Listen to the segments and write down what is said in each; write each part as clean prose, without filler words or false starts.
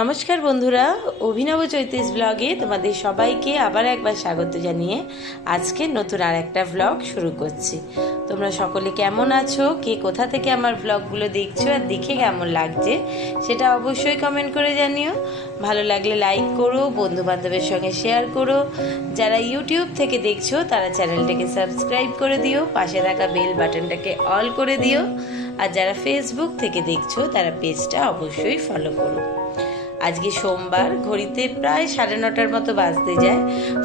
নমস্কার বন্ধুরা, অভিনব চৈতিস ব্লগে তোমাদের সবাইকে আবার একবার স্বাগত জানিয়ে আজকে নতুন আর একটা ব্লগ শুরু করছি। তোমরা সকলে কেমন আছো, কে কোথা থেকে আমার ব্লগগুলো দেখছো আর দেখে কেমন লাগছে সেটা অবশ্যই কমেন্ট করে জানিও। ভালো লাগলে লাইক করো, বন্ধু বান্ধবের সঙ্গে শেয়ার করো। যারা ইউটিউব থেকে দেখছো তারা চ্যানেলটাকে সাবস্ক্রাইব করে দিও, পাশে থাকা বেল বাটনটাকে অল করে দিও। আর যারা ফেসবুক থেকে দেখছো তারা পেজটা অবশ্যই ফলো করো। আজকে সোমবার, ঘড়িতে প্রায় 9:30 মতো বাজতে যায়।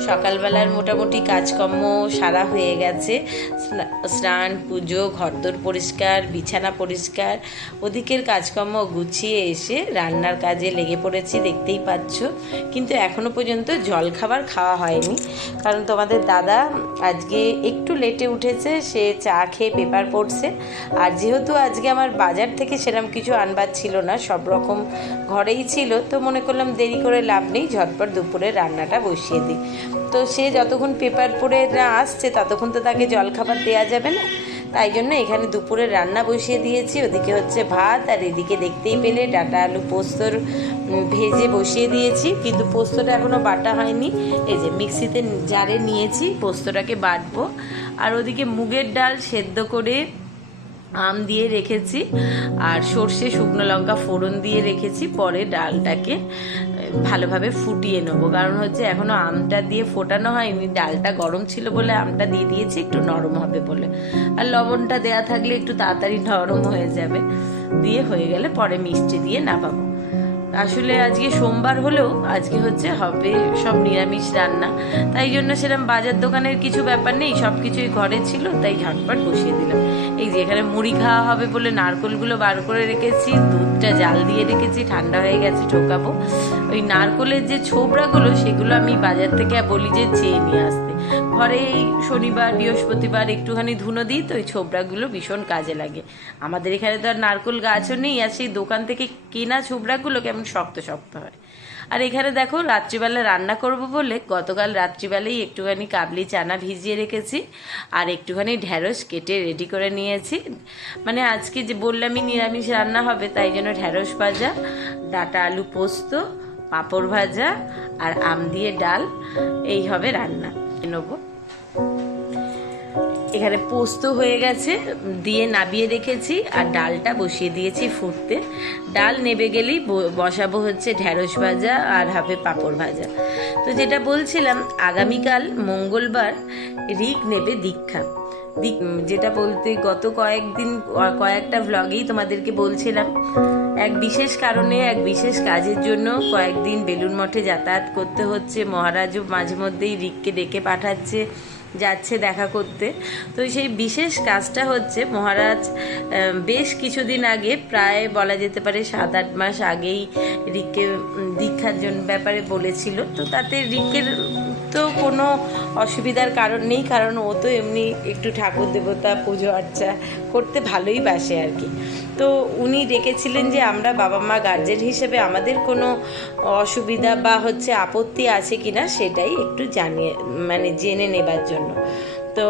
সকালবেলার মোটামুটি কাজকর্ম সারা হয়ে গেছে। স্নান, পুজো, ঘরদোর পরিষ্কার, বিছানা পরিষ্কার, ওদিকের কাজকর্ম গুছিয়ে এসে রান্নার কাজে লেগে পড়েছি, দেখতেই পাচ্ছ। কিন্তু এখনো পর্যন্ত জলখাবার খাওয়া হয়নি, কারণ তোমাদের দাদা আজকে একটু লেটে উঠেছে, সে চা খেয়ে পেপার পড়ছে। আর যেহেতু আজকে আমার বাজার থেকে সেরকম কিছু আনবার ছিল না, সব রকম ঘরেই ছিল, তো মনে করলাম দেরি করে লাভ নেই, ঝটপট দুপুরে রান্নাটা বসিয়ে দিই। তো সে যতক্ষণ পেপার পড়ে না আসছে ততক্ষণ তো তাকে জলখাবার দেওয়া যাবে না, তাই জন্য এখানে দুপুরে রান্না বসিয়ে দিয়েছি। ওদিকে হচ্ছে ভাত, আর এদিকে দেখতেই পেলে ডাঁটা আলু পোস্তর ভেজে বসিয়ে দিয়েছি, কিন্তু পোস্তটা এখনও বাটা হয়নি। এই যে মিক্সিতে জারে নিয়েছি, পোস্তটাকে বাটবো। আর ওদিকে মুগের ডাল সেদ্ধ করে আম দিয়ে রেখেছি, আর সর্ষে শুকনো লঙ্কা ফোড়ন দিয়ে রেখেছি। পরে ডালটাকে ভালোভাবে ফুটিয়ে নেবো, কারণ হচ্ছে এখনও আমটা দিয়ে ফোটানো হয়নি, ডালটা গরম ছিল বলে আমটা দিয়ে দিয়েছি একটু নরম হবে বলে। আর লবণটা দেয়া থাকলে একটু তাড়াতাড়ি নরম হয়ে যাবে। দিয়ে হয়ে গেলে পরে মিষ্টি দিয়ে নামাবো। আসলে আজকে সোমবার হলেও আজকে হবে সব নিরামিষ রান্না, তাই জন্য সেরকম বাজার দোকানের কিছু ব্যাপার নেই, সব কিছুই ঘরে ছিল, তাই ঝটপট বসিয়ে দিলাম। এই যে এখানে মুড়ি খাওয়া হবে বলে নারকোলগুলো বার করে রেখেছি, দুধটা জাল দিয়ে রেখেছি, ঠান্ডা হয়ে গেছে, ঠোকাবো। ওই নারকোলের যে ছোবড়াগুলো সেগুলো আমি বাজার থেকে বলি যে চেয়ে নিয়ে আসতে। ঘরে এই শনিবার বৃহস্পতিবার একটুখানি ধুনো দিই, তো ওই ছোবড়াগুলো ভীষণ কাজে লাগে। আমাদের এখানে তো আর নারকোল গাছও নেই, আর সেই দোকান থেকে কেনা ছোবড়াগুলো কেমন শক্ত শক্ত হয়। আর এখানে দেখো রাত্রিবেলা রান্না করব বলে গতকাল রাত্রিবেলাই একটুখানি কাবলি চানা ভিজিয়ে রেখেছি, আর একটুখানি ঢ্যাঁড়স কেটে রেডি করে নিয়েছি। মানে আজকে যে বললামই নিরামিষ রান্না হবে, তাই জন্য ঢ্যাঁড়স ভাজা, ডাঁটা আলু পোস্ত, পাঁপড় ভাজা আর আম দিয়ে ডাল, এই হবে রান্না নেবো। এখানে পোস্ত হয়ে গেছে, দিয়ে নাবিয়ে রেখেছি, আর ডালটা বসিয়ে দিয়েছি ফুটতে। ডাল নেবে গেলেই বসাবো হচ্ছে ঢ্যাঁড়স ভাজা আর হবে পাঁপড় ভাজা। তো যেটা বলছিলাম, আগামীকাল মঙ্গলবার ঋক নেবে দীক্ষা। যেটা বলতে গত কয়েকটা ভ্লগেই তোমাদেরকে বলছিলাম, এক বিশেষ কারণে, এক বিশেষ কাজের জন্য কয়েকদিন বেলুড় মঠে যাতায়াত করতে হচ্ছে। মহারাজও মাঝে মধ্যেই ঋককে ডেকে পাঠাচ্ছে, যাচ্ছে দেখা করতে। তো সেই বিশেষ কাজটা হচ্ছে, মহারাজ বেশ কিছুদিন আগে, প্রায় বলা যেতে পারে 7-8 মাস আগেই ঋককে দীক্ষার জন্য ব্যাপারে বলেছিল। তো তাতে ঋকের তো কোনো অসুবিধার কারণ নেই, কারণ ও তো এমনি একটু ঠাকুর দেবতা পুজো আর্চা করতে ভালোই বাসে আর কি। তো উনি ডেকেছিলেন যে আমরা বাবা মা গার্জেন হিসেবে আমাদের কোনো অসুবিধা বা আপত্তি আছে কিনা সেটাই একটু জেনে নেবার জন্য। তো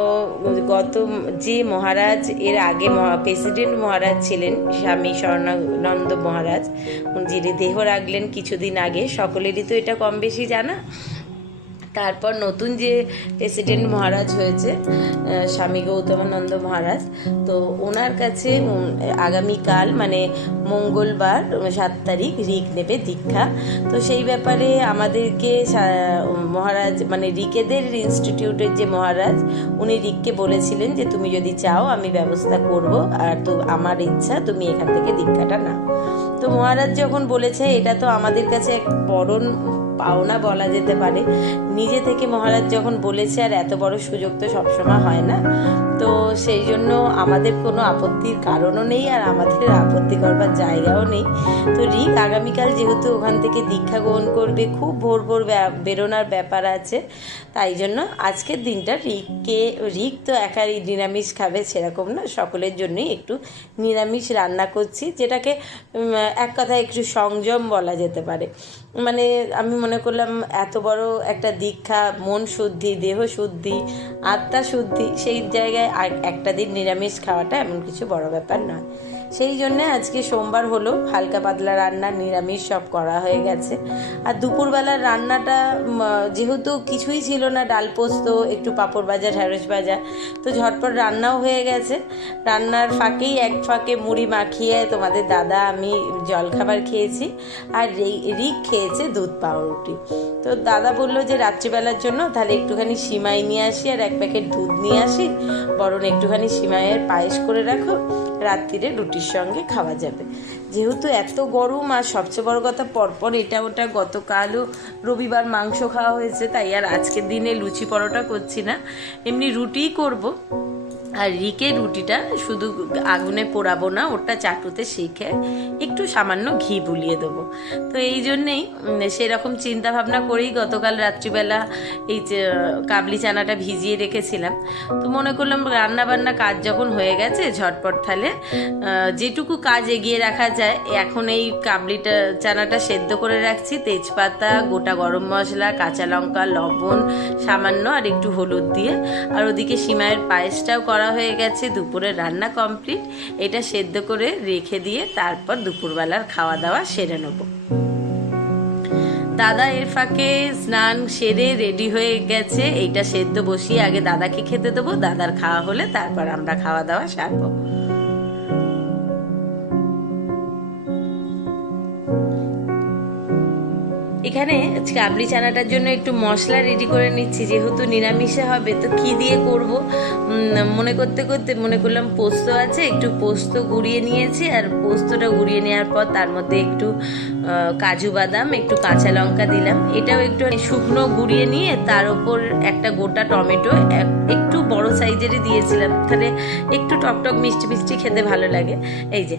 যে মহারাজ এর আগে প্রেসিডেন্ট মহারাজ ছিলেন, স্বামী স্বর্ণানন্দ মহারাজ, যিনি দেহ রাখলেন কিছুদিন আগে, সকলেরই তো এটা কম বেশি জানা। তারপর নতুন যে প্রেসিডেন্ট মহারাজ হয়েছে, স্বামী গৌতমানন্দ মহারাজ, তো ওনার কাছে আগামীকাল মানে মঙ্গলবার 7 তারিখ ঋক নেবে দীক্ষা। তো সেই ব্যাপারে আমাদেরকে মহারাজ মানে ঋকেদের ইনস্টিটিউটের যে মহারাজ, উনি ঋককে বলেছিলেন যে তুমি যদি চাও আমি ব্যবস্থা করব, আর তো আমার ইচ্ছা তুমি এখান থেকে দীক্ষাটা নাও। তো মহারাজ যখন বলেছে, এটা তো আমাদের কাছে এক বড় পাওনা বলা যেতে পারে। নিজে থেকে মহারাজ যখন বলেছে, আর এত বড় সুযোগ তো সবসময় হয় না, তো সেই জন্য আমাদের কোনো আপত্তির কারণও নেই, আর আমাদের আপত্তি করবার জায়গাও নেই। তো ঋক আগামীকাল যেহেতু ওখান থেকে দীক্ষা গ্রহণ করবে, খুব ভোর ভোর বেরোনোর ব্যাপার আছে, তাই জন্য আজকের দিনটা ঋক তো একাই নিরামিষ খাবে সেরকম না, সকলের জন্যই একটু নিরামিষ রান্না করছি, যেটাকে এক কথায় একটু সংযম বলা যেতে পারে। মানে আমি মনে করলাম এত বড় একটা দীক্ষা, মন শুদ্ধি, দেহ শুদ্ধি, আত্মা শুদ্ধি, সেই জায়গায় আর একটা দিন নিরামিষ খাওয়াটা এমন কিছু বড় ব্যাপার নয়। সেই জন্যে আজকে সোমবার হলো, হালকা পাতলা রান্না, নিরামিষ সব করা হয়ে গেছে। আর দুপুরবেলার রান্নাটা যেহেতু কিছুই ছিল না, ডাল পোস্ত, একটু পাঁপড় ভাজা, ঢেঁড়স ভাজা, তো ঝটপট রান্নাও হয়ে গেছে। রান্নার ফাঁকেই এক ফাঁকে মুড়ি মাখিয়ে তোমাদের দাদা আমি জলখাবার খেয়েছি, আর রিক খেয়েছে দুধ পাউরুটি। তো দাদা বললো যে রাত্রিবেলার জন্য তাহলে একটুখানি সিমাই নিয়ে আসি আর এক প্যাকেট দুধ নিয়ে আসি, বরং একটুখানি সিমাইয়ের পায়েস করে রাখো, রাত্রিরে রুটির সঙ্গে খাওয়া যাবে। যেহেতু এত গরম, আর সবচেয়ে বড় কথা পরপর এটা ওটা, গতকালও রবিবার মাংস খাওয়া হয়েছে, তাই আর আজকের দিনে লুচি পরোটা করছি না, এমনি রুটিই করব। আর রিকের রুটিটা শুধু আগুনে পোড়াবো না, ওটা চাটুতে শিখে একটু সামান্য ঘি বুলিয়ে দেবো। তো এই জন্যেই সেরকম চিন্তা ভাবনা করেই গতকাল রাত্রিবেলা এই কাবলি চানাটা ভিজিয়ে রেখেছিলাম। তো মনে করলাম রান্না বান্না কাজ যখন হয়ে গেছে, ঝটপট তাহলে যেটুকু কাজ এগিয়ে রাখা যায়, এখন এই কাবলিটা চানাটা সেদ্ধ করে রাখছি, তেজপাতা, গোটা গরম মশলা, কাঁচা লঙ্কা, লবণ সামান্য, আর একটু হলুদ দিয়ে। আর ওদিকে সিমাইয়ের পায়েসটাও করা হয়ে গেছে, দুপুরের রান্না কমপ্লিট। এটা সেদ্ধ করে রেখে দিয়ে তারপর দুপুরবেলার খাওয়া দাওয়া সেরে নেব। দাদা এর ফাঁকে স্নান সেরে রেডি হয়ে গেছে, এইটা সেদ্ধ বসিয়ে আগে দাদাকে খেতে দেবো, দাদার খাওয়া হলে তারপর আমরা খাওয়া দাওয়া সারবো। এখানে কাবলি চানাটার জন্য একটু মশলা রেডি করে নিচ্ছি, যেহেতু নিরামিষে হবে তো কি দিয়ে করব মনে করতে করতে মনে করলাম পোস্ত আছে, একটু পোস্ত গুঁড়িয়ে নিয়েছি। আর পোস্তটা গুঁড়িয়ে নেওয়ার পর তার মধ্যে একটু কাজু বাদাম, একটু কাঁচা লঙ্কা দিলাম, এটাও একটু শুকনো গুঁড়িয়ে নিয়ে তার ওপর একটা গোটা টমেটো একটু বড় সাইজেরই দিয়েছিলাম, তাহলে একটু টকটক মিষ্টি মিষ্টি খেতে ভালো লাগে। এই যে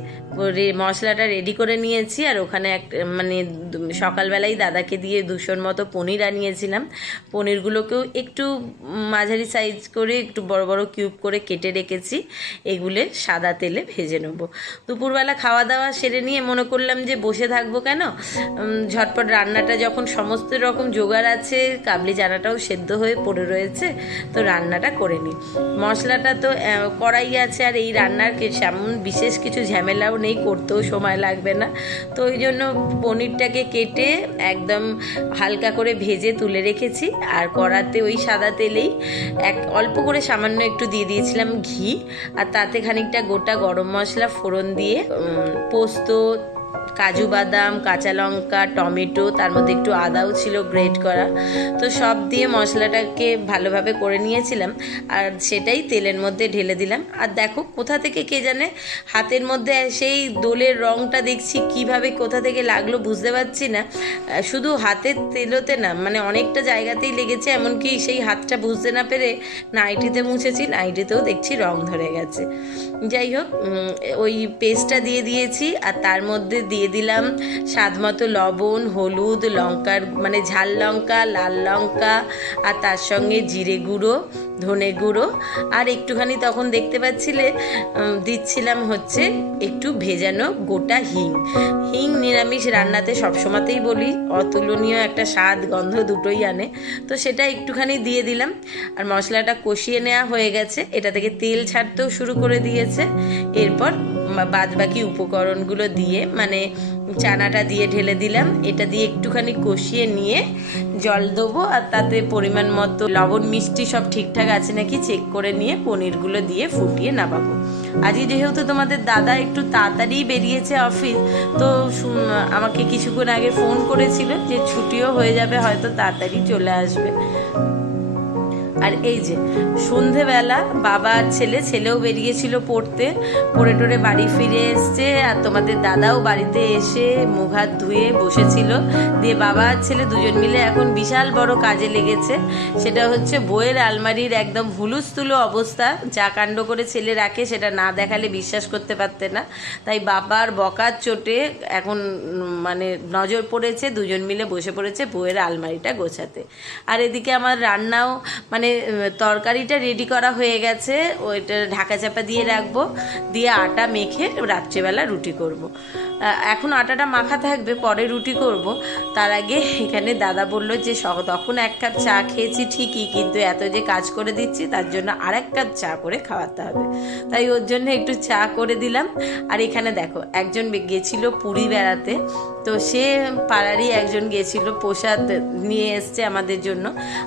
মশলাটা রেডি করে নিয়েছি। আর ওখানে মানে সকালবেলাই দাদাকে দিয়ে 200 মতো পনির আনিয়েছিলাম, পনিরগুলোকেও একটু মাঝারি সাইজ করে একটু বড় বড় কিউব করে কেটে রেখেছি, এগুলো সাদা তেলে ভেজে নেবো। দুপুরবেলা খাওয়া দাওয়া সেরে নিয়ে মনে করলাম যে বসে থাকবো কেন, ঝটপট রান্নাটা যখন সমস্ত রকম জোগাড় আছে, কাবলি চানাটাও সেদ্ধ হয়ে পড়ে রয়েছে, তো রান্নাটা করে নিই। মশলাটা তো কড়াই আছে, আর এই রান্নার সেমন বিশেষ কিছু ঝামেলাও নেই, করতেও সময় লাগবে না। তো ওই জন্য পনিরটাকে কেটে একদম হালকা করে ভেজে তুলে রেখেছি। আর কড়াতে ওই সাদা তেলেই অল্প করে সামান্য একটু দিয়ে দিয়েছিলাম ঘি, আর তাতে খানিকটা গোটা গরম মশলা ফোড়ন দিয়ে পোস্ত, কাজু বাদাম, কাঁচা লঙ্কা, টমেটো, তার মধ্যে একটু আদাও ছিল গ্রেট করা, তো সব দিয়ে মশলাটাকে ভালোভাবে করে নিয়েছিলাম। আর সেটাই তেলের মধ্যে ঢেলে দিলাম। আর দেখো কোথা থেকে কে জানে হাতের মধ্যে সেই দোলের রঙটা দেখছি কিভাবে কোথা থেকে লাগলো বুঝতে পারছি না, শুধু হাতের তেলোতে না, মানে অনেকটা জায়গাতেই লেগেছে, এমনকি সেই হাতটা বুঝতে না পেরে নাইটিতে মুছেছি, নাইটিতেও দেখছি রং ধরে গেছে। যাই হোক, ওই পেস্টটা দিয়ে দিয়েছি, আর তার মধ্যে দিয়ে দিলাম স্বাদ মতো লবণ, হলুদ, লঙ্কার মানে ঝাল লঙ্কা, লাল লঙ্কা, আর তার সঙ্গে জিরে গুঁড়ো, ধনে গুঁড়ো, আর একটুখানি তখন দেখতে পাচ্ছিলে দিচ্ছিলাম হচ্ছে একটু ভেজানো গোটা হিং। হিং নিরামিষ রান্নাতে সবসময়তেই বলি অতুলনীয় একটা স্বাদ, গন্ধ দুটোই আনে, তো সেটা একটুখানি দিয়ে দিলাম। আর মশলাটা কষিয়ে নেওয়া হয়ে গেছে, এটা থেকে তেল ছাড়তেও শুরু করে দিয়েছে। এরপর বাদ বাকি উপকরণগুলো দিয়ে মানে চানাটা দিয়ে ঢেলে দিলাম, এটা দিয়ে একটুখানি কষিয়ে নিয়ে জল দেবো, আর তাতে পরিমাণ মতো লবণ মিষ্টি সব ঠিকঠাক আছে নাকি চেক করে নিয়ে পনিরগুলো দিয়ে ফুটিয়ে নামাবো। আজকে যেহেতু তোমাদের দাদা একটু তাড়াতাড়ি বেরিয়েছে অফিস, তো আমাকে কিছুক্ষণ আগে ফোন করেছিল যে ছুটিও হয়ে যাবে, হয়তো তাড়াতাড়ি চলে আসবে। আর এই যে সন্ধেবেলা বাবা আর ছেলেও বেরিয়েছিল পড়ে টোরে বাড়ি ফিরে এসছে, আর তোমাদের দাদাও বাড়িতে এসে মুখ হাত ধুয়ে বসেছিল। দিয়ে বাবা আর ছেলে দুজন মিলে এখন বিশাল বড় কাজে লেগেছে, সেটা হচ্ছে বইয়ের আলমারির একদম হুলুস্থুলো অবস্থা, যা কাণ্ড করে ছেলে রাখে সেটা না দেখালে বিশ্বাস করতে পারতে না। তাই বাবার বকার চোটে এখন মানে নজর পড়েছে, দুজন মিলে বসে পড়েছে বইয়ের আলমারিটা গোছাতে। আর এদিকে আমার রান্নাও মানে তরকারিটা রেডি করা হয়ে গেছে, ওইটা ঢাকা চাপা দিয়ে রাখবো, দিয়ে আটা মেখে রাত্রেবেলা রুটি করব। এখন আটাটা মাখা থাকবে, পরে রুটি করব। তার আগে এখানে দাদা বলল যে তখন 1 কাপ চা খেয়েছি ঠিকই, কিন্তু এত যে কাজ করে দিচ্ছি তার জন্য আর 1 কাপ চা করে খাওয়াতে হবে, তাই ওর জন্য একটু চা করে দিলাম। আর এখানে দেখো একজন গেছিল পুরী বেড়াতে, তো সে পাড়ারই একজন গেছিল, প্রসাদ নিয়ে এসছে আমাদের জন্য।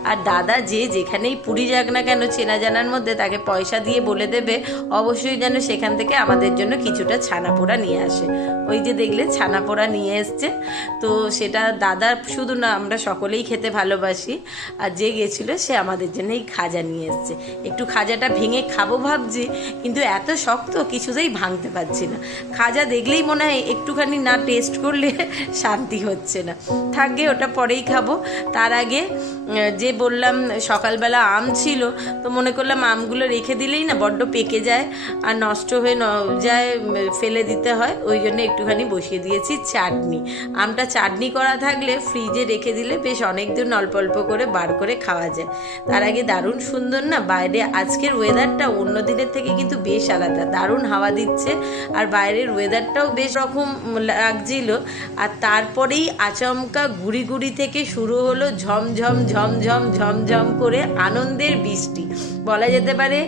আর দাদা যে যেখানেই পুরী যাক না কেন চেনা জানার মধ্যে তাকে পয়সা দিয়ে বলে দেবে অবশ্যই যেন সেখান থেকে আমাদের জন্য কিছুটা ছানা পোড়া নিয়ে আসে। ওই যে দেখলে ছানা পোড়া নিয়ে এসছে, তো সেটা দাদা শুধু না, আমরা সকলেই খেতে ভালোবাসি। আর যে গেছিল সে আমাদের জন্য এই খাজা নিয়ে এসছে। একটু খাজাটা ভেঙে খাবো ভাবছি, কিন্তু এত শক্ত কিছুতেই ভাঙতে পারছি না। খাজা দেখলেই মনে হয় একটুখানি না টেস্ট করলে শান্তি হচ্ছে না। থাকবে, ওটা পরেই খাবো। তার আগে যে বললাম সকালবেলা আম ছিল, তো মনে করলাম আমগুলো রেখে দিলেই না বড্ড পেকে যায় আর নষ্ট হয়ে যায়, ফেলে দিতে হয়, ওই জন্য একটুখানি বসিয়ে দিয়েছি চাটনি। আমটা চাটনি করা থাকলে ফ্রিজে রেখে দিলে বেশ অনেক দিন অল্প অল্প করে বার করে খাওয়া যায়। তার আগে দারুণ সুন্দর না বাইরে আজকের ওয়েদারটা, অন্য দিনের থেকে কিন্তু বেশ আলাদা, দারুণ হাওয়া দিচ্ছে আর বাইরের ওয়েদারটাও বেশ রকম লাগছিল। আর তারপরেই আচমকা গুড়ি গুড়ি থেকে শুরু হলো ঝমঝম ঝমঝম ঝমঝম করে আনন্দের বৃষ্টি। বলা যেতে পারে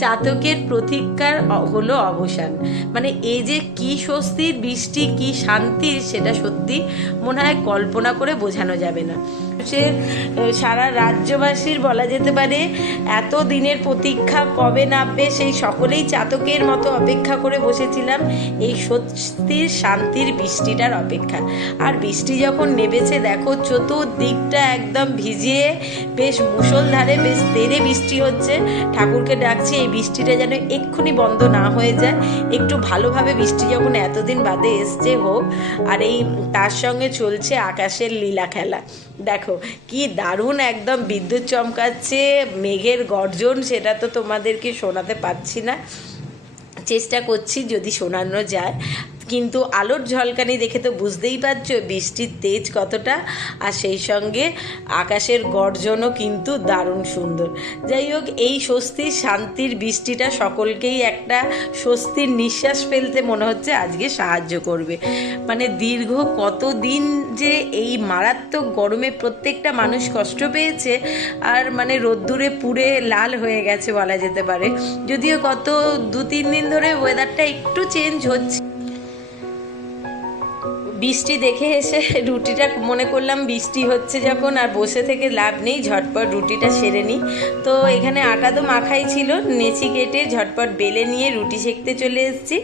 চাতকের প্রতীক্ষার হলো অবসান। মানে এই যে কি স্বস্তির বৃষ্টি, কি শান্তির, সেটা সত্যি মনে হয় কল্পনা করে বোঝানো যাবে না। সে সারা রাজ্যবাসীর বলা যেতে পারে এত দিনের প্রতীক্ষা কবে নামবে, সেই সকলেই চাতকের মতো অপেক্ষা করে বসেছিলাম এই স্বস্তির শান্তির বৃষ্টিটার অপেক্ষা। আর বৃষ্টি যখন নেমেছে দেখো চতুর্দিকটা একদম ভিজিয়ে বেশ মুষলধারে বেশ তেরে বৃষ্টি হচ্ছে। ঠাকুরকে ডাকছি এই বৃষ্টিটা যেন এক্ষুনি বন্ধ না হয়ে যায়, একটু ভালোভাবে বৃষ্টি যখন এতদিন বাদে এসছে হোক। আর এই তার সঙ্গে চলছে আকাশের লীলা খেলা। দেখো কি দারুণ একদম বিদ্যুৎ চমকাচ্ছে, মেঘের গর্জন, সেটা তো তোমাদেরকে শোনাতে পারছি না, চেষ্টা করছি যদি শোনানো যায়। কিন্তু আলোর ঝলকানি দেখে তো বুঝতেই পারছো বৃষ্টির তেজ কতটা, আর সেই সঙ্গে আকাশের গর্জনও কিন্তু দারুণ সুন্দর। যাই হোক, এই স্বস্তির শান্তির বৃষ্টিটা সকলকেই একটা স্বস্তির নিঃশ্বাস ফেলতে মনে হচ্ছে আজকে সাহায্য করবে। মানে দীর্ঘ কতদিন যে এই মারাত্মক গরমে প্রত্যেকটা মানুষ কষ্ট পেয়েছে, আর মানে রোদ্দুরে পুড়ে লাল হয়ে গেছে বলা যেতে পারে। যদিও গত 2-3 দিন ধরে ওয়েদারটা একটু চেঞ্জ হচ্ছে। বৃষ্টি দেখে এসে রুটিটা মনে করলাম বৃষ্টি হচ্ছে যখন আর বসে থেকে লাভ নেই, ঝটপট রুটিটা সেরে নিই। তো এখানে আটা তো মাখাই ছিল, নেচি কেটে ঝটপট বেলে নিয়ে রুটি সেঁকতে চলে এসেছি।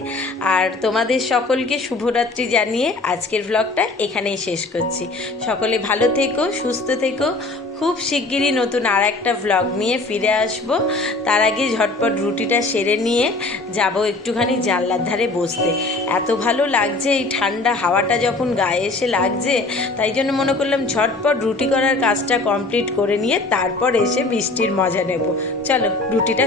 আর তোমাদের সকলকে শুভরাত্রি জানিয়ে আজকের ব্লগটা এখানেই শেষ করছি। সকলে ভালো থেকো, সুস্থ থেকো। খুব শিগগিরই নতুন আর একটা ভ্লগ নিয়ে ফিরে আসব। তার আগে ঝটপট রুটিটা সেরে নিয়ে যাব একটুখানি জানলার ধারে বসতে। এত ভালো লাগছে এই ঠান্ডা হাওয়াটা যখন গায়ে এসে লাগছে, তাই জন্য মনে করলাম ঝটপট রুটি করার কাজটা কমপ্লিট করে নিয়ে তারপর এসে বৃষ্টির মজা নেব। চলো রুটিটা